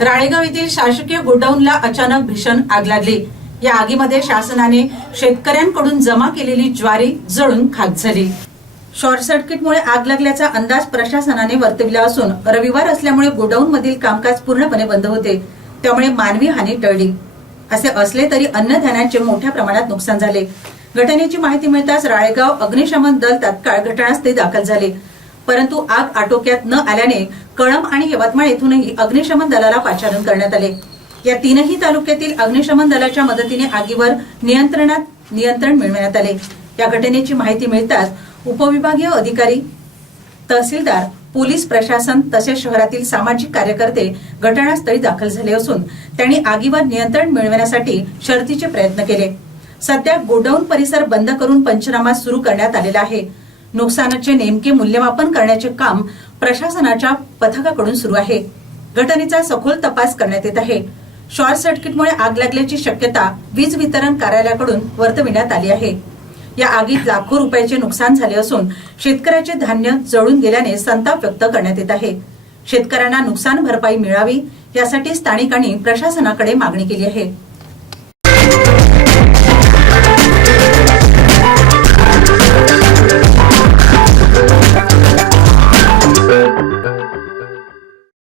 राळेगाव येथील शासकीय गोडाऊनला अचानक भीषण आग लागली. या आगीमध्ये शासनाने शेतकऱ्यांकडून जमा केलेली ज्वारी जळून खाक झाली. शॉर्ट सर्किटमुळे आग लागल्याचा अंदाज प्रशासनाने वर्तविला असून रविवार असल्यामुळे गोडाऊन मधील कामकाज पूर्णपणे बंद होते. त्यामुळे मानवी हानी टळली. असे असले तरी अन्नधान्याचे मोठ्या प्रमाणात नुकसान झाले. घटनेची माहिती मिळताच राळेगाव अग्निशमन दल तात्काळ घटनास्थळी दाखल झाले. परंतु आग आटोक्यात न आल्याने कळंब आणि यवतमाळ येथूनही अग्निशमन दलाला पाचारण करण्यात आले. या तीनही तालुक्यातील अग्निशमन दलाच्या मदतीने आगीवर नियंत्रणात नियंत्रण मिळवण्यात आले. या घटनेची माहिती मिळताच उपविभागीय अधिकारी तहसीलदार पोलीस प्रशासन तसेच शहरातील सामाजिक कार्यकर्ते घटनास्थळी दाखल झाले असून त्यांनी आगीवर नियंत्रण मिळवण्यासाठी शर्तीचे प्रयत्न केले. सध्या गोडाऊन परिसर बंद करून पंचनामा सुरू करण्यात आलेला आहे. नुकसानाचे नेमके मूल्यमापन करण्याचे काम प्रशासनाच्या पथकाकडून सुरू आहे. घटनेचा सखोल तपास करण्यात येत आहे. शॉर्ट सर्किटमुळे आग लागल्याची शक्यता वीज वितरण कार्यालयाकडून वर्तविण्यात आली आहे. या आगीत लाखो रुपयाचे नुकसान झाले असून शेतकऱ्याचे धान्य जळून गेल्याने संताप व्यक्त करण्यात येत आहे. शेतकऱ्यांना नुकसान भरपाई मिळावी यासाठी स्थानिकांनी प्रशासनाकडे मागणी केली आहे.